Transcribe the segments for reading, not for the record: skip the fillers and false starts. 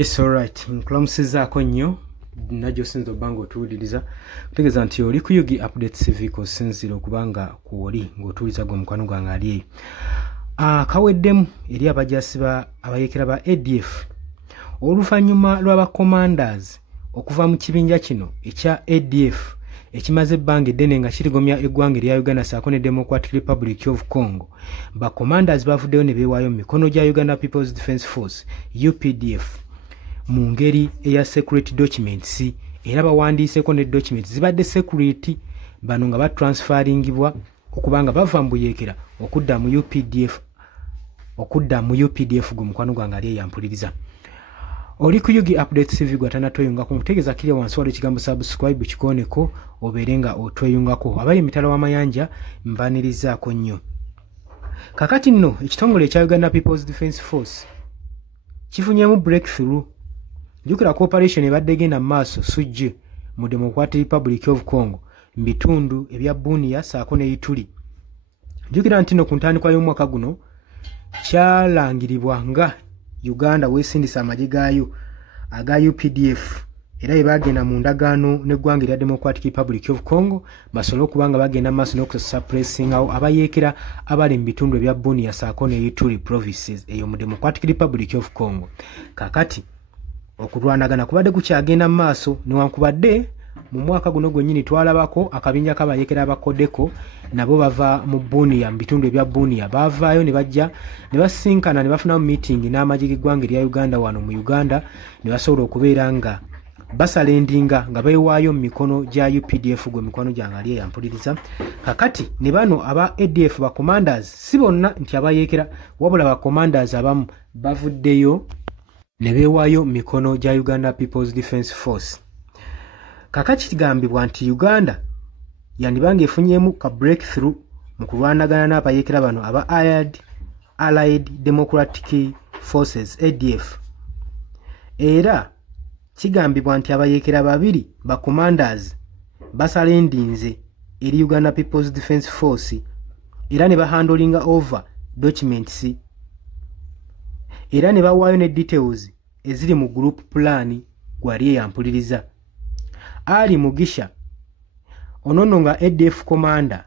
Yes, alright. Nkulamusizaako nnyo najjo sinzo bango tuwuliriza kutegeeza nti oli ku Yugi Updates vehicle sinzira okubanga kuoli ng'otuwuliriza gwe mukwano gwange ali eyo. Kaweddemu eri abajasi abayeekera ba ADF oluvannyuma lw'aba commanders okuva mu kibinja kino ekya ADF ekimaze ebbanga eddene nga kirigomya eggwanga erya Uganda ssaako ne Democratic Republic of Congo. Ba commanders bavuddeyo ne beewaayo mu mikono gya Uganda People's Defence Force UPDF mu ngeri eya security documents era bawandiiseko ne documents zibadde security bano nga batransferingibwa okubanga bava mbuyeekera okudda mu UPDF gwe mukwano gwange ali eyampuliriza. Oli ku Yugi Updates TV gwatanatweyungako nkutegeeza kiri wansi waliwo ekigambo subscribe kikooneko obeere nga otweyungako. Abali emitala w'amayanja mbanirizaako nnyo. Kakati nno ekitongole ekya Uganda People's Defence Force kifunyeemu breakthrough. Jukira cooperation ebadde egenda mu maaso sujje mu Democratic Republic of Congo mbitundu ebya Bunia ssaako ne Ituri. Jukira nti no ku ntandikwa y'omwaka guno kyalangiribwa nga Uganda weesindisa amagye gaayo aga UPDF era ebagenda mu ndagaano n'eggwanga erya Democratic Republic of Congo basobole okuba nga bagenda maaso n'okusuppressingawo abayeekera abali mu bitundu ebya Bunia ssaako ne Ituri provinces eyo mu Democratic Republic of Congo. Kakati okulwanagana kubadde kukyagenda mu maaso newankubadde mu mwaka guno gwennyini twalabako akabinja k'abayeekera abakodeko nabo bava mu Bunia mu bitundu ebya Bunia baavaayo ne bajja ne basinkana ne bafunamu meeting n'amagye g'eggwanga erya Uganda wano mu Uganda ne basobola okubeera nga basalendinga nga beewaayo mu mikono gya UPDF gwe mikwano gyange ali eyampuliriza. Kakati ne bano aba ADF ba commanders si bonna nti abayeekera wabula ba commanders abamu bavuddeyo ne beewaayo mu mikono gya Uganda People's Defence Force. Kakati kigambibwa nti Uganda yandibanga efunyeemu ka breakthrough mu kulwanagana n'abayeekera bano aba Allied Democratic Forces ADF. Era kigambibwa nti abayeekera babiri ba commanders basalendinze eri Uganda People's Defence Force era ne bahandolinga over documents era ne bawaayo ne details eziri mu group plan gwali eyampuliriza. Ali Mugisha onono nga ADF commander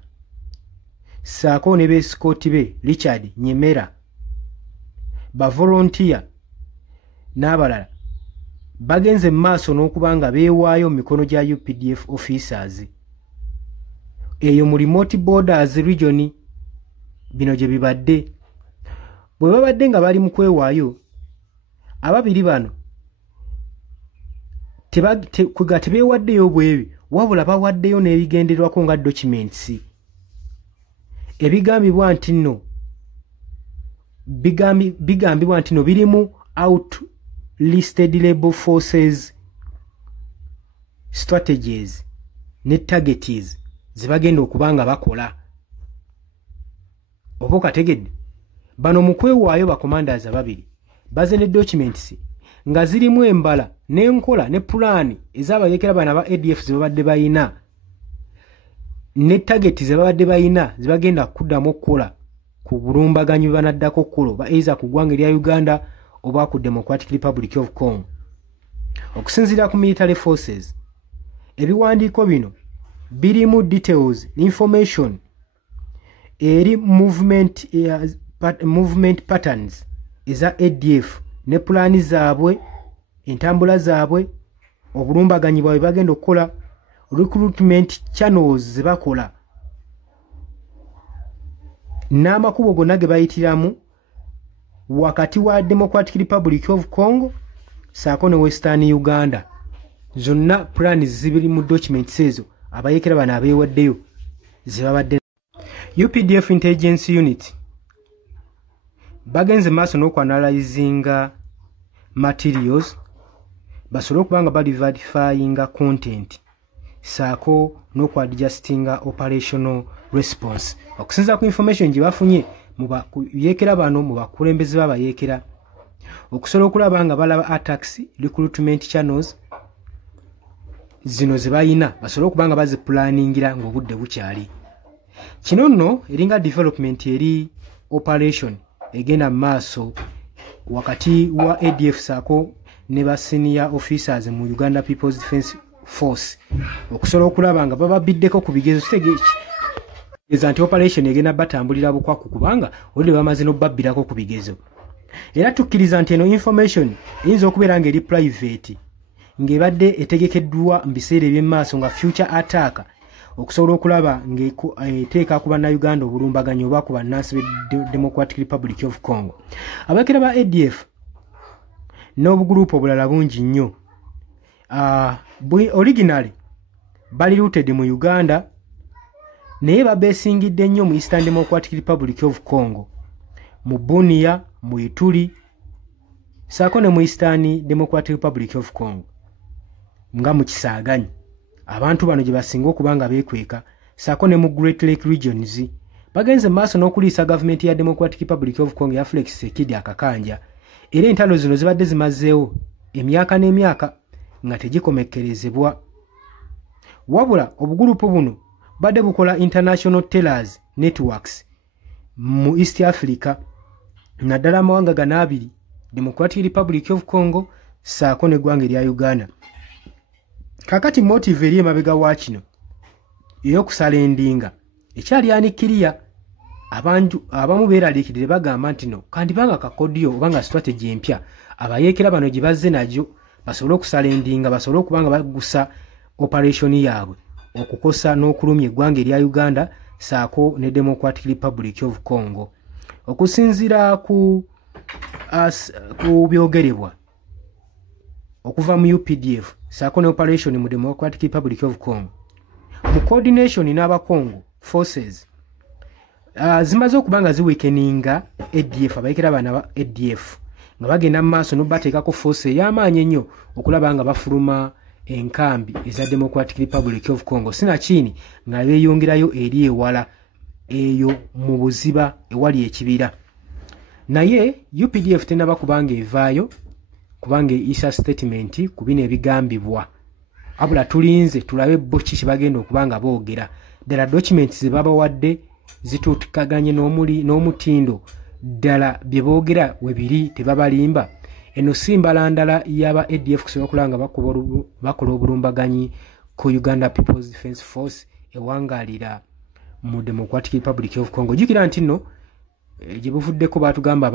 ssaako ne beesikooti be Richard Nyemera ba volunteer n'abalala bagenze mu maaso n'okuba nga beewaayo mu mikono gya UPDF officers eyo mu remote borders region. Bino gye bibadde bwe babadde nga bali mu kwewaayo ababiri bano tebeewaddeyo bwebi wabula bawaddeyo n'ebigenderwako nga documents ebigambibwa nti nno bigambibwa nti no birimu out listed label forces strategies ne targets zibagenda okuba nga bakola. Oba okategedde bano mu kwewaayo ba commanders ababiri baze ne documents nga zirimu embala n'enkola ne pulaani ez'abayeekera bano aba ADF ze babadde bayina ne targeti ze babadde bayina ze bagenda kuddamu okukola ku bulumbaganyi bwe banaddako okukola oba eiza ku ggwanga erya Uganda oba ku Democratic Republic of Congo. Okusinziira ku military forces ebiwandiiko bino birimu details information eri movement patterns eza ADF ne pulaani zaabwe entambula zaabwe obulumbaganyi bwabwe bagenda okukola recruitment channels ze bakola n'amakubo gonna ge bayitiramu wakati wa Democratic Republic of Congo ssaako ne Western Uganda. Zonna plans zibiri mu documents ezo abayeekera bano abeewaddeyo ze babadde. UPDF Intelligence Unit bagenze maaso n'okwanalizinga materials basobole okuba nga baliverifyinga content ssaako n'okwadjustinga operational response okusinziira ku information gye bafunye mu bayeekera bano mu bakulembeze b'abayeekera okusobola okulaba nga balaba attacks recruitment channels zino ze bayina basobole okuba nga bazipulaningira ng'obudde bukyali. Kino nno eringa development eri operation egenda mu maaso wakati wa ADF ssaako ne ba senior officers mu Uganda People's Defence Force okusobola okulaba nga bababiddeko ku bigezo kitegeeza nti operation egenda batambulira bukwaku kubanga olide bamaze n'obabbirako ku bigezo. Era tukkiriza nti eno information eyinza okubeera ng'eri private ng'ebadde etegekeddwa mu biseera eby'emmaaso nga future attack okusobola okulaba ng'eteeka ku bannayuganda obulumbaganyi oba ku bannansi be Democratic Republic of Congo. Abakira ba ADF n'obuguruupu obulala bungi nnyo originally bali rooted mu Uganda naye babeesingidde nnyo mu Eastern Democratic Republic of Congo, mu Bunia, mu Ituri, saako ne mu Eastern Democratic Republic of Congo nga mu Kisaaganyi. Abantu bano gye basinga okuba nga beekweka, saako ne mu Great Lake Regions bagenze maaso n'okuliisa gavumenti ya Democratic Republic of Congo ya Felix Tshisekedi akakanja. Era entalo zino zibadde zimazeewo emyaka n'emyaka nga tegikomekkerezebwa. Wabula obugurupu buno badde bukola international terrors networks mu East Africa, naddala amawanga gano abiri, Democratic Republic of Congo saako n'eggwanga erya Uganda. Kakati motive eri emabega wa kino ey'okusala endinga ekyali anikiriya. Abamu beeraliikirire bagamba nti no kandibanga kakodyo oba nga strategy empya abayeekera bano gye bazze nagyo basobole okusala endinga, basobole okuba nga bagusa operation yaabwe okukosa n'okulumya eggwanga erya Uganda saako ne Democratic Republic of Congo. Okusinziira ku byogerebwa okuva mu UPDF saako ne operation mu Democratic Republic of Congo mu coordination n'abakongo forces zimaze okuba nga ziwekeninga ADF, abayekera bana ba ADF nga bagenda mu maaso n'obateekako force ey'amaanyi ennyo okulaba nga bafuluma enkambi eza Democratic Republic of Congo sinakini nga beeyongerayo eri ewala eyo mu buziba ewali ekibira. Naye UPDF tenaba kubanga evaayo kubanga isa statement ku bino ebigambibwa, abula tulinze tulabe bo kiki bagenda okubanga boogera. Ddala documents ze babawadde zituutikaganye n'omutindo ddala bye boogera webiri tebabalimba. Eno simbalandala y'aba ADF kusobola okulaba nga bakola obulumbaganyi ku Uganda People's Defence Force ewangaalira mu Democratic Republic of Congo. Jukira nti nno gye buvuddeko baatugamba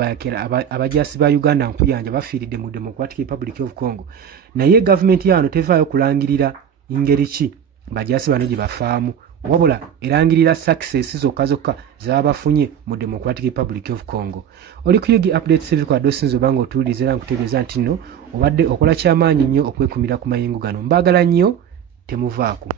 abajaasi ba Uganda nkuyanja bafiiridde mu Democratic Republic of Congo, naye gavumenti yaano tevaayo kulangirira ngeri ki bajaasi bano gye bafaamu, wabula erangirira success zokka z'abafunye mu Democratic Republic of Congo. Oli ku Yugi Updates TV kwa dosinzo obanga otuwuliriza era nkutegeeza nti nno obadde okola kyamaanyi nnyo okwekumira ku mayengo gano. Mbaagala nnyo, temuvaako.